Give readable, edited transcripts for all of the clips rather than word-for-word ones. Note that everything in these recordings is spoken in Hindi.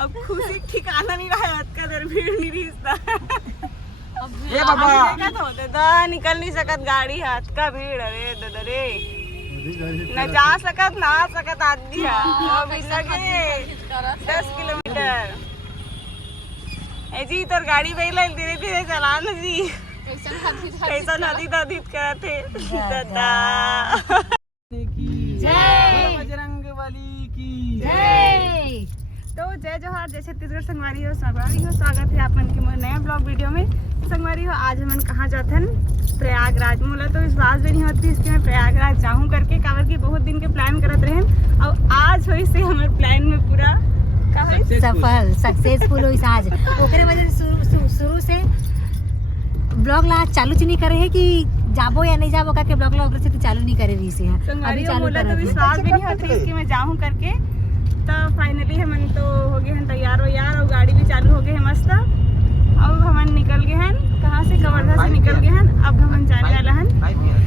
अब खुशी ठिकाना नहीं रहा है, का देर भीड़ नहीं रिश्ता ए बाबा निकल नहीं सकत गाड़ी हाथ का भीड़। अरे दादा रे न जा सकत ना आ सकत आदमी है अभी लगे 10 किलोमीटर। ए जी तोर गाड़ी बेला धीरे धीरे चला न जी, कैसा नदी दादी करते दादा। जय बजरंगबली की जय। तो जय जोहार, जय छत्तीसगढ़। संगवारी हो स्वागत है आपन के नया ब्लॉग वीडियो में। संगवारी हो आज हम कहाँ जाते हैं? प्रयागराज। मुला तो विश्वास भी नहीं होती इसके मैं प्रयागराज जाऊँ करके, काबर की बहुत दिन के प्लान करत रहे और आज हो से हमारे प्लान में पूरा सफल सक्सेसफुल हुई आज। ओकरे वजह से शुरू से ब्लॉग ला चालू नहीं करे है कि जाबो या नहीं जाबो करके ब्लॉग ला ओकरे से तो चालू नहीं करे रही से अभी चालू मुला तो विश्वास भी नहीं होती इसके मैं जाऊँ करके। तो फाइनली हम तो हो गए हैं तैयार हो यार, और गाड़ी भी चालू हो गई है मस्त। अब हम निकल गए हैं कहाँ से, कवर्धा से निकल गए हैं। अब हम जाने वाला हैं।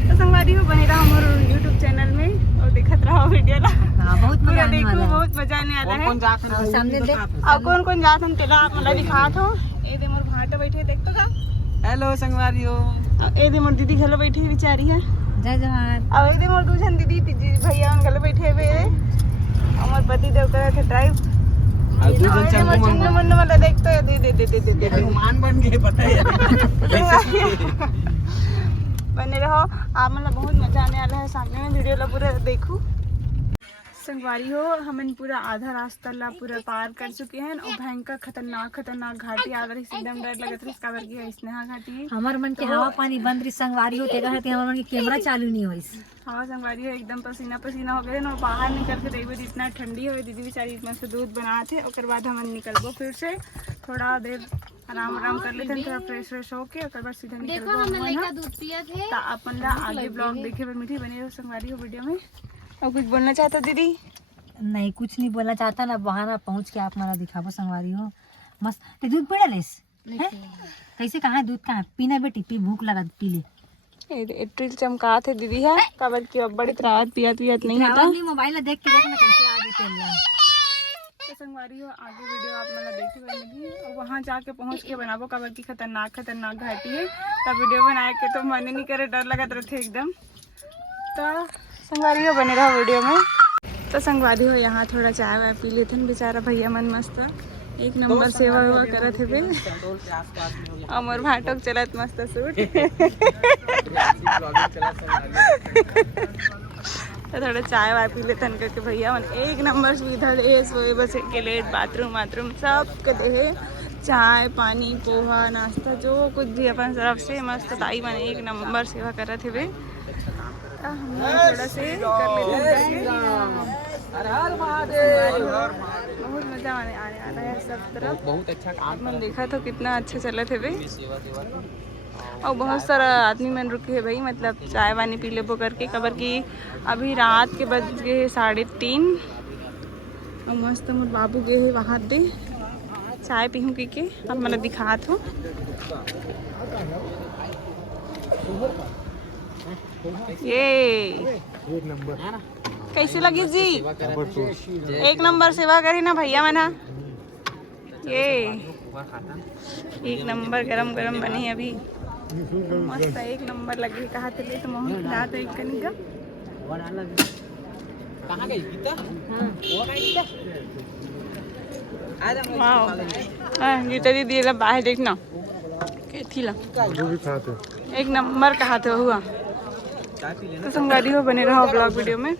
तो संगवारी हो बने रहा हमारे यूट्यूब चैनल में और देखत रहो वीडियो ला। बहुत मजा आने वाला है, बहुत मजा आने वाला है। सामने देख अब कौन कौन जात हम तेला मतलब दिखात हो। ए दे मोर भाटा बैठे देख तो का। हेलो संगवारी हो। ए दे मोर दीदी घलो बैठी बेचारी है। जय जोहार। अब ए दे मोर दूजन दीदी भैया उन घलो बैठे हुए हमार पति देव करे थे ड्राइव। चंगू वाला देख तो दे हनुमान बन गए पता है। बने रहो आप, मतलब बहुत मजा आने वाला है। सामने में वीडियो ला पूरा देखो। संगवारी हो हमन पूरा आधा रास्ता ला पूरा पार कर चुके हैं और भयंकर खतरनाक घाटी आ रही, एकदम डर लगत रही काबर की स्नेहा घाटी। हमार मन के हवा पानी बंद रही संगवारी हो तेरा रहते हमार मन के कैमरा चालू नहीं होइस। हाँ संगवारी हो एकदम पसीना पसीना हो गए ना, बाहर निकल के देखो इतना ठंडी हो। दीदी बेचारी इतना से दूध बना थे और बाद हम निकलबो फिर से थोड़ा देर आराम कर लेते हैं, थोड़ा फ्रेश हो के और बाद सीधा निकलबो। अपन ला आगे ब्लॉग देखे पर मीठी बनी रहो संगवारी हो वीडियो में। और कुछ बोलना चाहता दीदी? नहीं कुछ नहीं बोलना चाहता ना, वहाँ पहुँच के आप मला दिखाबो संगवारी हो मस्त। ते दूध पड़ा लेस कैसे कहाँ है दूध, कहाँ पीना बेटी, पी भूख लगा पी ले। एट्रिल चमका थे दीदी है काबर की अब बड़ी त्रावत पियत नहीं होता। मोबाइल देख के देखना कैसे आगे चल रहा है। तो संगवारी हो आगे वीडियो आप मतलब देखी बनेगी और वहाँ जाके पहुँच के बनाबो काबर की खतरनाक घाटी है। तब वीडियो बनाए के तो मन नहीं करे, डर लगत रहे एकदम। तो संगवारी हो बने रहा वीडियो में। तो संगवारी हो यहाँ थोड़ा चाय वाय पी लेते हैं। बेचारा भैया मन मस्त एक नंबर सेवा वेवा करत है। अमर भाटक चलत मस्त सूट। तो थोड़ा चाय वाय पी लेते हैं करके भैया मन एक नंबर सुविधा दे, सोए बस के लेट बाथरूम सब के दे, चाय पानी पोहा नाश्ता जो कुछ भी अपन तरफ से मस्त ताई मन एक नंबर सेवा करत है। हम थोड़ा से कर लेते हैं। बहुत मजा आने वाला है सब तरफ। बहुत अच्छा काम मन देखा तो कितना अच्छा चला थे भाई, और बहुत सारा आदमी मन रुके है भाई, मतलब चाय वानी पी लेबो करके कबर की अभी रात के बज गए 3:30 और मस्त मोर बाबू गए है वहाँ दे चाय पीहूँ की के। अब मतलब दिखात हो ये कैसे लगी जी? एक नंबर सेवा करी ना भैया मना। ये एक नंबर गरम बनी अभी मस्त एक नंबर लगी। कहा थे तो मोहन खिला तो एक कनी का कहाँ गई गीता? वो गई गीता? गीता दीदी ला बाहर देखना कैथी ला एक नंबर कहा थे हुआ। तो संगवारी हो बने रहो ब्लॉग वीडियो में।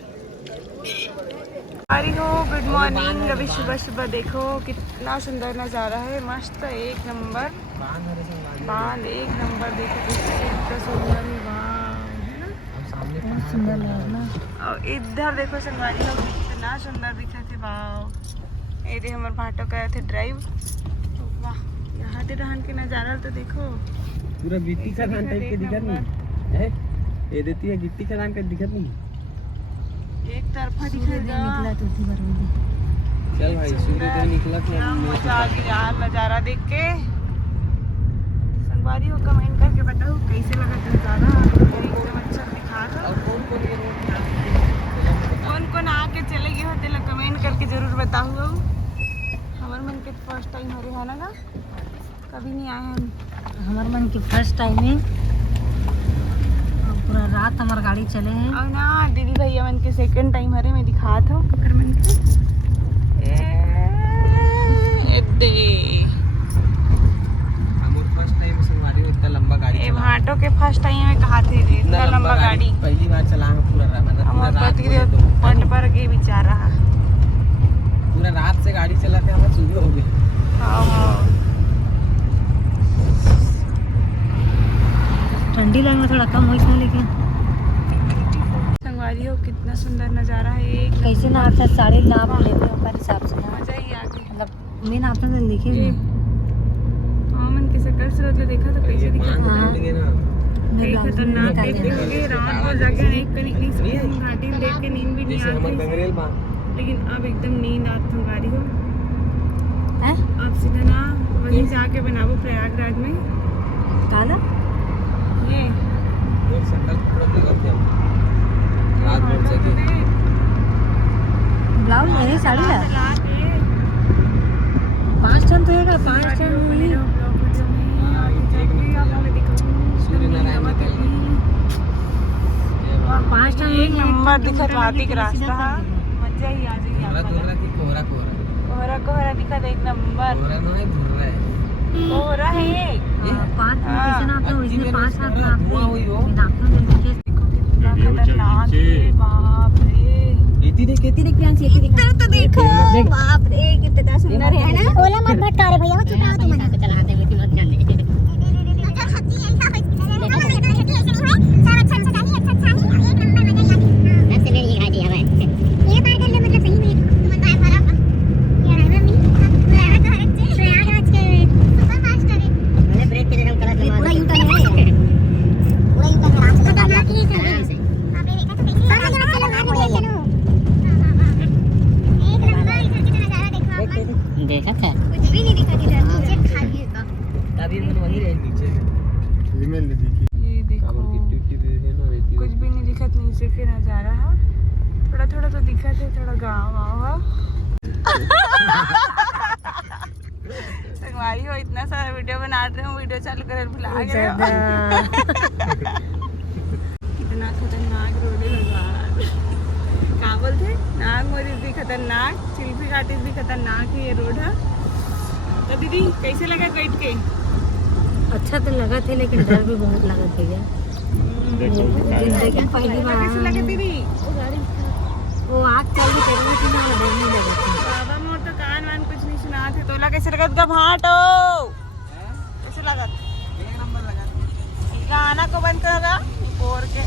अरे हो गुड मॉर्निंग। अभी सुबह देखो कितना सुंदर नज़ारा है, मस्त एक नंबर बांध एक नंबर। देखो कितना सुंदर है ना। और इधर देखो संगवारी हो कितना सुंदर दिखा थे। वाह ये हमारे भाटो गए थे ड्राइव। वाह यहाँ पे रहन के नज़ारा तो देखो पूरा गिट्टी का धान टाइप के दिखत नहीं है। ये देती है गिट्टी का धान का दिखत नहीं, एक तरफा निकला तो थी बरोबर। चल भाई सूर्योदय निकला क्या मजा आ गया यार नज़ारा देख के। संगवारी हो कमेंट करके बताओ कैसे लगा नज़ारा, एकदम अच्छा दिखा था। कौन आके चले गए होते कमेंट करके जरूर बताओ। हमारे मन के फर्स्ट टाइम हो रहे है ना, कभी नहीं आए हम। हमारे मन की फर्स्ट टाइम है, पूरा रात हमार गाड़ी चले हैं। और ना दीदी भैया मन के सेकंड टाइम हरे मैं दिखा था ककर मन के ए दे हमर फर्स्ट टाइम संगवारी इतना लंबा गाड़ी ए भाटो के फर्स्ट टाइम में कहा थे रे इतना लंबा गाड़ी पहली बार चलाएंगे पूरा हमार पति के पंड पर के विचार रहा पूरा रात से गाड़ी चलाते हम सुबह हो गए। हां ठंडी लगना थोड़ा कम हो इसमें, लेकिन संगवारी हो कितना सुंदर नजारा है। एक कैसे ना आपसे साड़ी नाप ले ओकर हिसाब से ना, मजा ही आ गया। मतलब मैं आपने तो देखे ये हां मन के शक्ल से तो देखा तो कैसे दिखा था हाँ। कई खतरनाक देखते होंगे रात को जाके एक करीब नहीं सुकून घाटी में देख के नींद भी नहीं जैसे हमर आती, गंगरेल बा लेकिन अब एकदम नींद आती संगवारी हो। हैं अब सीधा ना वहीं जाके बनाबो प्रयागराज में। काला ये और संडल पूरा लगा थे रात भर जगे ब्लाउज है साड़ी ला चला के 5 टन तो हैगा, 5 टन बने रहो ब्लॉग वीडियो में। और जाके आप हमें दिखाऊं सूर्य नारायण निकल और 5 टन एक नंबर दिखत वाती का रास्ता मजा ही आ जाएगी कोहरा आपको। कोहरा की कोहरा कोहरा कोहरा कोहरा दिखत एक नंबर कोहरा नहीं धुर रहा है कोहरा है। 5 टन कैसे ना तो इसमें 5 हाथ ना धुआं हुई हो कितना खतरनाक है, बाप रे। इतनी देख देख प्रियांशी ये देख तो देखो देख। बाप रे कितना सुंदर है ना। ओला मत भटका रे भैया, वो चुप रहो तुम चलाते हुए मत ध्यान दे। देखा था कुछ भी नहीं दिखा इधर, नीचे खाली है। अभी मन वही रहे नीचे ये देखो काबर की टिट्टी भी है ना रहती कुछ भी नहीं दिखत नीचे के नजारा है। थोड़ा थोड़ा तो दिखत है, थोड़ा गाँव वाव संगवारी हो इतना सारा वीडियो बना रहे हूँ, वीडियो चालू कर भुला गए हो। कितना खतरनाक रोड है भगवान। क्या बोलते नागमोरी भी खतरनाक, चिल्फी घाटी भी खतरनाक है ये रोड है। तो दीदी कैसे लगा बैठ के? अच्छा तो लगा थे, लेकिन डर भी बहुत लगा भैया। जिंदगी पहली बार कैसे लगे दीदी? वो आग चालू करने की ना डर नहीं लगा था। बाबा मोर तो कान वान कुछ नहीं सुना थे। तोला कैसे लगत गा भाटो? कैसे लगत? एक नंबर लगा गाना को बंद करा बोर के।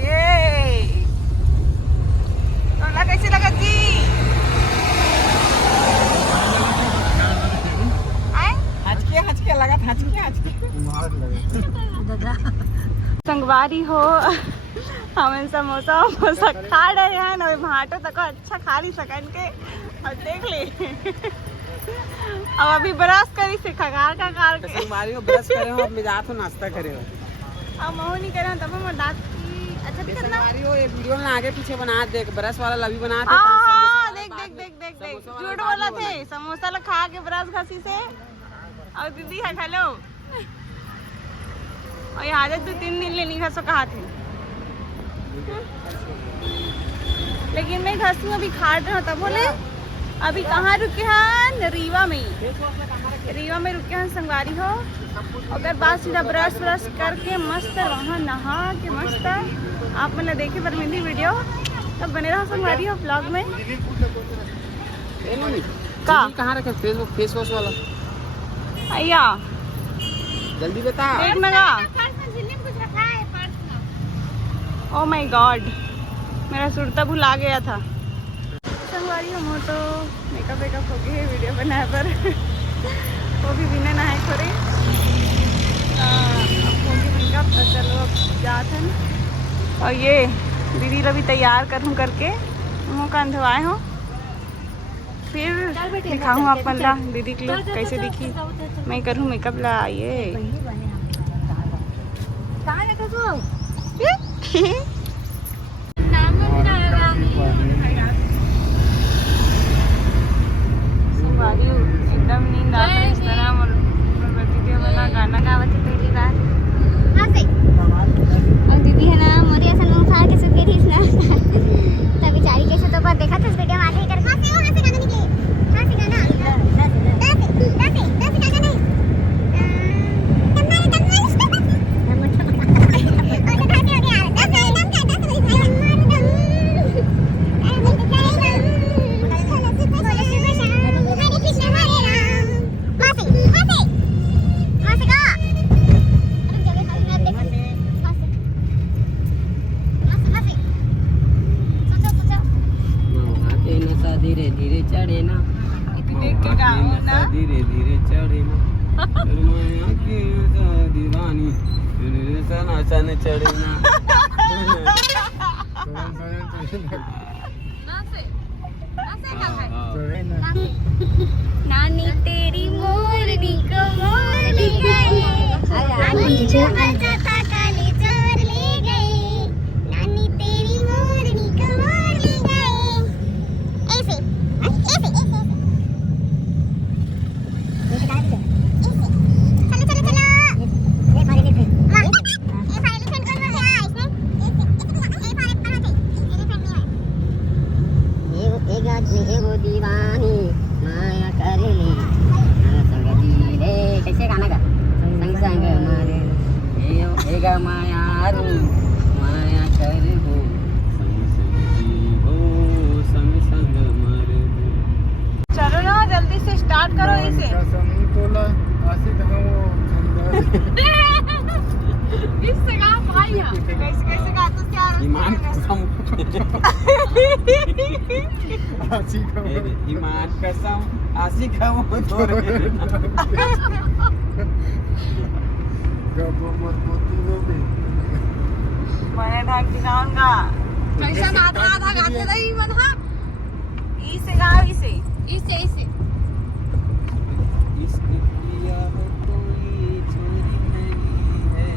ये तोला कैसे लगत जी? आए हचके लगा हचके दादा संगवारी हो हम समोसा वमोसा खा रहे हैं ना, भाटो तक अच्छा खा ली सकन के और देख ले। अब अभी ब्रश करी से खगार का कार के संगवारी हो ब्रश करे हो, अब मिजाज हो नाश्ता करे हो। अब मोह नहीं करे तब हम दांत की अच्छा दिखत ना। संगवारी हो ये वीडियो में आगे पीछे बना देख, ब्रश वाला लवी बना दे। हाँ, देख देख देख देख देख झूठ बोला थे। समोसा ला खा के ब्रश घसी से और दीदी है खा लो। और ये आदत 2-3 दिन ले नहीं घसो कहा थे, लेकिन मैं घसूँ अभी खा रहा तब बोले। अभी कहाँ रुके हैं? रीवा में। रीवा में रुके हैं संगवारी हो। अगर बाद सीधा ब्रश व्रश करके मस्त वहाँ नहा के मस्त आप मतलब देखे परमिंदी वीडियो तब बने रहो संगवारी हो ब्लॉग में। का कहाँ रखे फेसबुक फेस वॉश वाला? अय्या जल्दी बता। देख नगा। ओह माय गॉड, मेरा सुरता भुला गया था। संगवारी हम हो तो मेकअप वेकअप हो गए वीडियो बनाए पर वो भी बिना नहाए खोरे। अब होगी मेकअप तो चलो अब जाते हैं। और ये दीदी ला भी तैयार करूँ करके मुँह कान धोआए हो, फिर दिखाऊँ आप ला दीदी के लुक कैसे दिखी। मैं करूँ मेकअप ला। ये कहाँ रखा तू? संगवारी हो एकदम नींद आ रही इस तरह मोर दीदी वाला गाना गावत है पहली बार। और दीदी है ना मोरी ऐसा मुंह फाड़ के सुत गई थी ना तब बेचारी कैसे तो पर देखा था इस वीडियो में आगे कर हां से गाना निकले हां से गाना धीरे धीरे चढ़े ना देख के गाओ ना धीरे धीरे चढ़े ना माया की दीवानी सना सन चढ़े ना नानी तेरी मोरनी को मोर ले गई नानी जो आजा था काले चोर ले गई नानी तेरी मोरनी को मोर ले गई ऐसे ऐसे ऐसे चलो चलो चलो ये फाइल लिख ये फाइल सेंड कर दो यार इसमें ये फाइल पर है ये गाज में वो दीवानी माया कर ली संग जीले कैसे गाना गा संग संग मारे एगा माया रू माया कर हो संग संग मर हो। चलो ना जल्दी से स्टार्ट करो इसे। इससे गा भाई कैसे कैसे गाते क्या ईमान कसम ईमान कसम आशिक हम मैंने ढंग से गाऊंगा कैसे आधा आधा गाते रही मधा इसे गाओ इसे इसे इसे इश्क किया है कोई चोरी नहीं है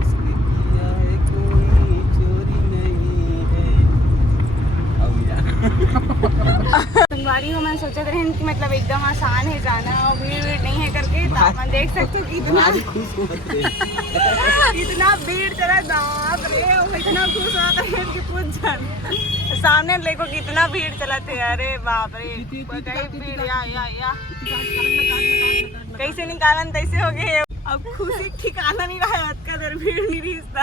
इश्क किया है कोई चोरी नहीं है। अब यार संगवारी हो मैं सोचा था कि मतलब एकदम आसान है जाना और भीड़ भीड़ नहीं है करके तापमान देख सकते हो कि इतना खुश होते इतना भीड़ चला बाप रे वो इतना खुश हो रहा कि पूछ जान सामने देखो कितना भीड़ चला थे अरे बाप रे कई भीड़ या कैसे निकालन तैसे हो गए अब खुशी ठिकाना नहीं रहा है का देर भीड़ नहीं रिश्ता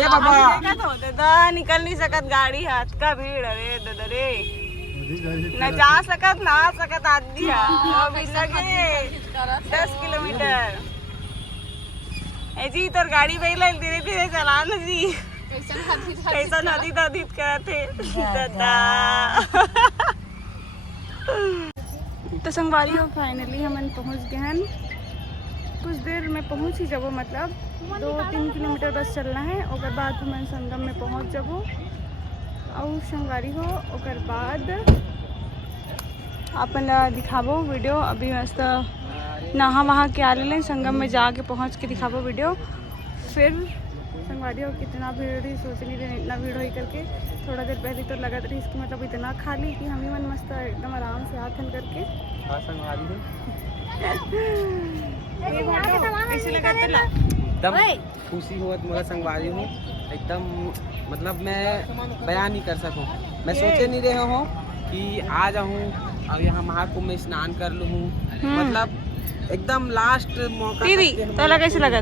ए बाबा देखा तो दादा निकल नहीं सकत गाड़ी हाथ का भीड़ अरे दादा रे न जा सकत ना आ सकत आदमी अभी लगे 10 किलोमीटर ए जी तोर गाड़ी पहले धीरे धीरे चला न जी कैसा नदी दादी करते दादा तो संगवारी हो फाइनली हमन पहुंच गए हैं कुछ देर में पहुंच ही जबो मतलब 2-3 किलोमीटर बस चलना है और बाद हमन संगम में पहुंच जबो और संगवारी हो और बाद अपन दिखाबो वीडियो अभी मस्त नहा वहा के आ ले संगम में जाके पहुंच के दिखाबो वीडियो फिर संगवारी हो कितना भीड़ ही सोच नहीं रहे इतना भीड़ हो करके थोड़ा देर पहले तो लगा रही इसकी मतलब इतना खाली कि हम ही मन मस्त एकदम आराम से हाथ करके ऐसे लगा एकदम खुशी हो मोरा संगवारी हूँ एकदम मतलब मैं बयान नहीं कर सकूँ मैं सोचे नहीं रहे हो कि आ जाऊँ अब यहाँ महाकुंभ में स्नान कर लूँ मतलब एकदम लास्ट मौका दीदी तो लगा कैसे लगा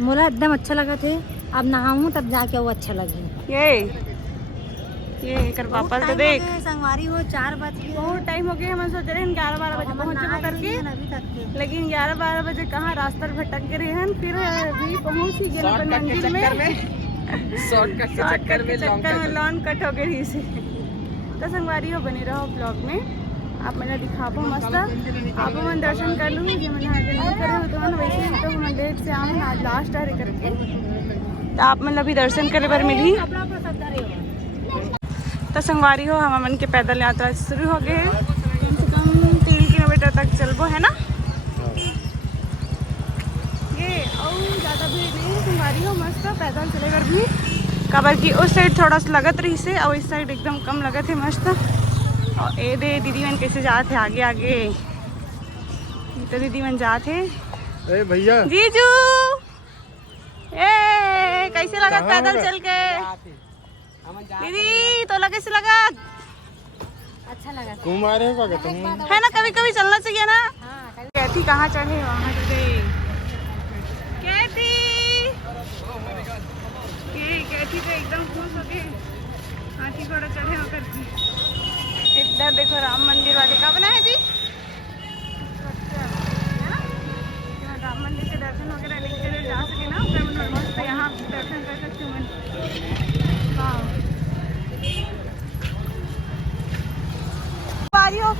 मोला एकदम अच्छा लगा थे अब नहाऊं तब जाके वो अच्छा लगे ये कर पापा तो देख संगवारी हो 4 बजे बहुत टाइम हो गया हम सोच रहे हैं 11-12 बजे पहुँचे करके लेकिन 11-12 बजे कहाँ रास्ता भटक गए हैं फिर अभी पहुँच ही गए मंदिर में शॉर्टकट के चक्कर में लॉन कट हो गई से तो संगवारी हो बने रहो ब्लॉग में आप मैंने दिखाबो मस्त आप मन दर्शन कर लूँगी जो मैंने आगे नहीं करे हो तो वैसे ही तो हम डेट से आऊँ आज लास्ट आ करके तो आप मतलब अभी दर्शन करे पर मिली तो संगवारी हो हम मन के पैदल यात्रा शुरू हो गए कम से कम 3 किलोमीटर तक चलबो है ना ये और ज़्यादा भीड़ नहीं है संगवारी हो मस्त पैदल चले कर भी काबर की उस साइड थोड़ा सा लगत रही से और इस साइड एकदम कम लगत है मस्त और ए दे दीदी मन कैसे जाते आगे आगे, तो दीदी मन जाते। ए भैया जीजू ए कैसे लगा पैदल चल के? दीदी तो लगे से लगा अच्छा लगा कुमार है क्या तुम? है ना, कभी कभी चलना चाहिए ना। हाँ कैथी कहाँ चढ़े? वहाँ चढ़े। कैथी कैथी तो एकदम खुश हो गए, हाथी घोड़ा चढ़े होकर के। इधर देखो राम मंदिर वाले का बना है जी, यहाँ राम मंदिर के दर्शन वगैरह नहीं के लिए जा सके ना, मस्त यहाँ दर्शन कर सकते हो। हाँ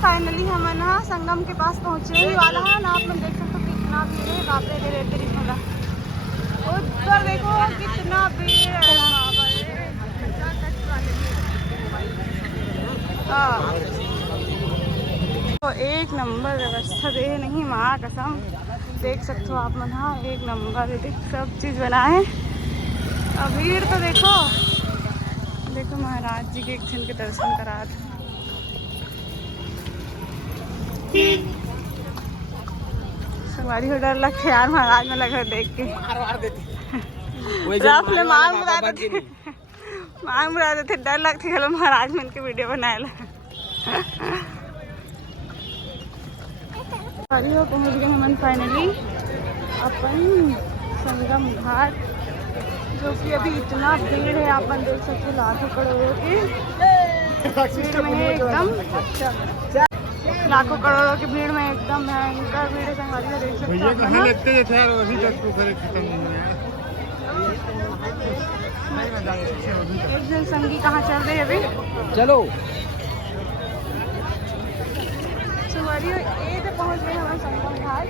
फाइनली हम ना संगम के पास पहुँचे ही वाला है ना। आप लोग देख सकते हो कितना भीड़ है, बाप रे रे तेरी भला। उधर देखो कितना भीड़ है, बाबा रे। हाँ तो एक नंबर व्यवस्था दे नहीं माँ कसम, देख सकते हो आप मन। हाँ एक नंबर देख सब चीज़ बना है। अब भीड़ तो देखो देखो, महाराज जी के एक क्षण के दर्शन करा थे। सवारी हो डर लगता यार, महाराज में लगा देख के मार मुरा देते, मार मुरा देते, डर लगती है महाराज में के वीडियो बनाए ला। सवारी हो पहुँच गए हम फाइनली अपन संगम घाट, जो कि अभी इतना भीड़ है आप देख सकते हो, लाखों करोड़ों की भीड़ में है एकदम, लाखों करोड़ों की भीड़ में एकदम भयंकर भीड़ है। संगवारी में देख सकते हो कहाँ लगते थे यार, अभी तक तो खत्म नहीं हुआ है। एक जन संगी कहाँ चल रहे हैं अभी, चलो संगवारी ये तो पहुँच गए हमारे संगम घाट।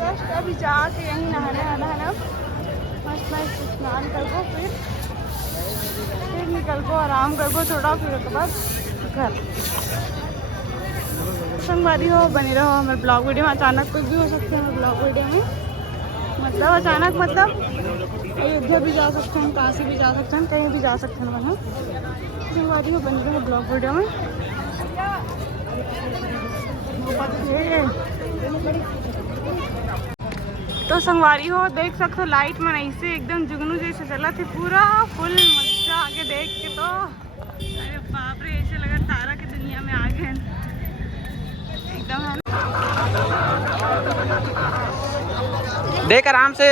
जस्ट अभी जाके यहीं नहाने आना है ना, मस्त मस्त स्नान करबो, फिर निकलबो, आराम करबो थोड़ा, फिर उसके बाद घर। संगवारी हो बनी रहो हमारे ब्लॉग वीडियो में। अचानक कुछ भी हो सकते हैं हमारे ब्लॉग वीडियो में, मतलब अचानक मतलब अयोध्या भी जा सकते हैं, काशी भी जा सकते हैं, कहीं भी जा सकते हैं वहाँ। संगवारी हो बनी रहो ब्लॉग वीडियो में। तो संगवारी हो देख सकते हो लाइट में ऐसे एकदम जुगनू जैसे चला थे, पूरा फुल मजा आके देख के। तो अरे बाप रे, ऐसे लगा तारा की दुनिया में आ गए एकदम, है ना। देख आराम से।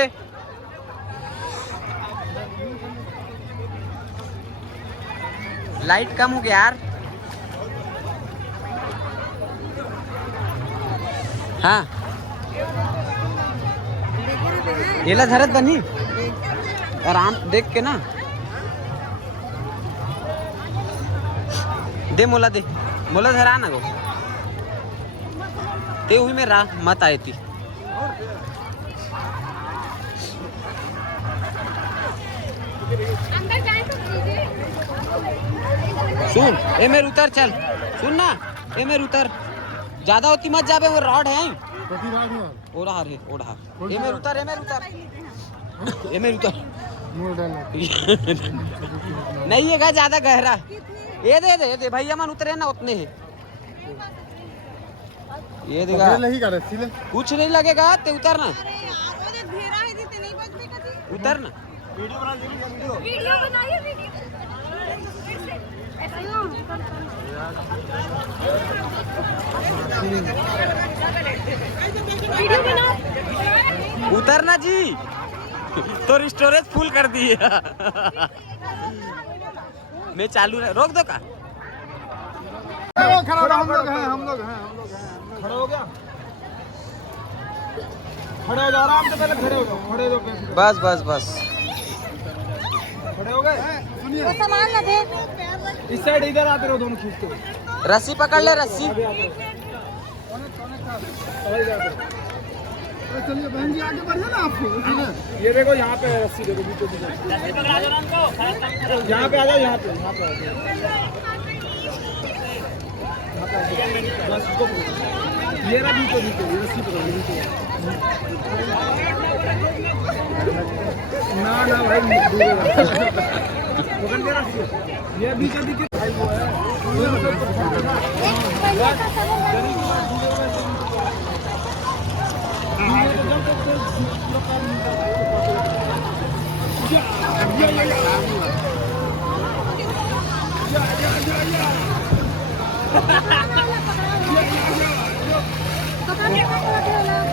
लाइट कम हो गया यार। हाँ ये ला धरत बनी, आराम देख के ना दे, मोला दे, मोला धरा ना गो ते हुई में रा मत आए थी। सुन ए मेरे उतर, चल सुन ना, ए मेरे उतर, ज्यादा होती मत जाबे, वो रॉड है ओढ़ा रे ओढ़ा। ए मेरे उतर, ए मेरे उतर, ए मेरे उतर। नहीं है ज्यादा गहरा, ये दे दे दे भैया मन उतरे ना उतने है, ये देगा कुछ नहीं लगेगा, ते उतर ना, उतर ना। वीडियो बनाइए, वीडियो बनाओ, उतरना जी, तो स्टोरेज फुल कर दी है। मैं चालू है, रोक दो का। हम लोग हैं खड़े हो गया, खड़े हो जाओ, आराम से पहले खड़े हो जाओ, खड़े हो जाओ, बस बस बस खड़े हो गए। वो सामान ना दे, इस साइड इधर आते रहो, दोनों खींचते हो। रस्सी पकड़ ले, रस्सी। चलिए बहन जी आगे बढ़िए ना, आपको ये देखो यहाँ पे रस्सी देखो, बीचों बीच यहाँ पे आ जाओ, यहाँ पे आ जाओ, ये रहा बीचों बीच, ये रस्सी पकड़ो, ना ना भाई पकड़ दे रस्सी। ये भी कभी के भाई वो है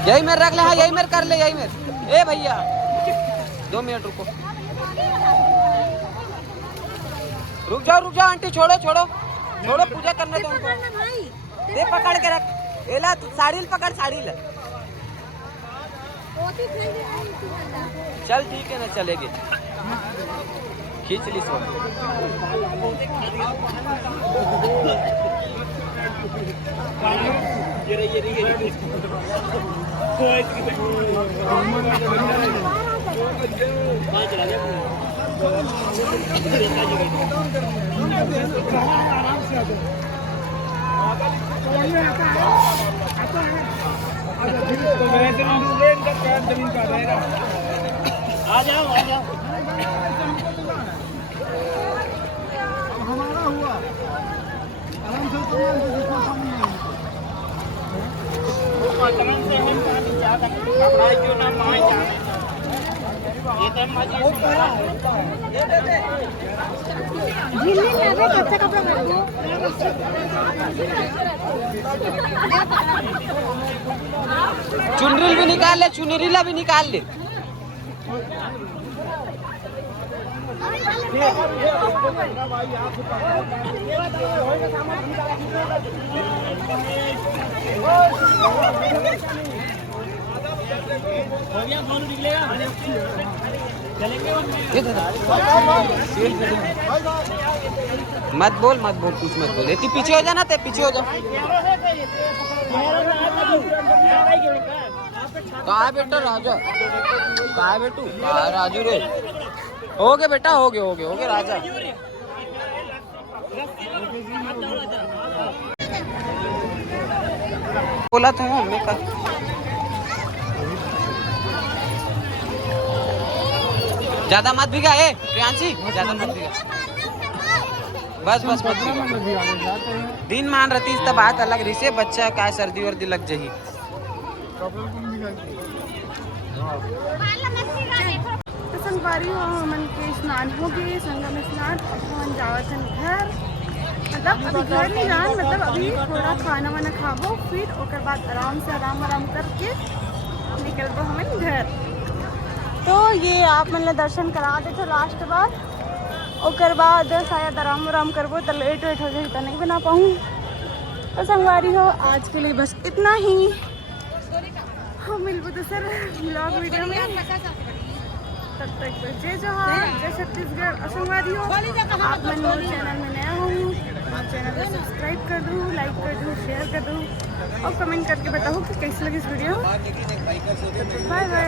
यही मेरे रख ले, हाँ यही मेरे कर ले, यही मेरे। ए भैया 2 मिनट रुको, रुक जाओ आंटी, छोड़ो पूजा करने दो उनको। दे पकड़ के रख, एला साड़ी पकड़, साड़ी ले। चल ठीक है ना, चलेगी, खींच ली सो। आ जाओ हमारा हुआ आराम से चुनरी भी निकाल ले, चुनरीला भी निकाल ले। मत बोल कुछ मत बोल। तू पीछे हो जा ना, ते पीछे हो जा। कहा बेटा राजा, कहा बेटू, कहा राजू रे। हो गए बेटा, हो गए राजा। बोला तो हूँ मैं कल। ज्यादा मत भीगा, प्रियांशी ज्यादा मत भीगा, बस मत भीगा। दिन मान रही तो बात अलग रही से, बच्चा का सर्दी वर्दी लग जाही। तो संगवारी हो हमन के स्नान हो गए, संगम स्नान। हम जावत हन घर, मतलब अभी घर नहीं जान, मतलब अभी थोड़ा खाना वाना खाबो, फिर ओकर बाद आराम करके निकलबो हमन घर। तो ये आप मतलब दर्शन करा देते लास्ट बार, ओकर बाद शायद आराम करबो तो लेट हो जाए तो नहीं बना पाऊँ। तो संगवारी हो आज के लिए बस इतना ही। हम मिलबो दूसर ब्लॉग वीडियो में, तब तक तो जय जोहार, जय छत्तीसगढ़। और संगवारी हो आप मन मोर चैनल में नया हूँ, चैनल को सब्सक्राइब कर दूँ, लाइक कर दूँ, शेयर कर दूँ और कमेंट करके बताओ कि कैसी लगी इस वीडियो। Bye bye.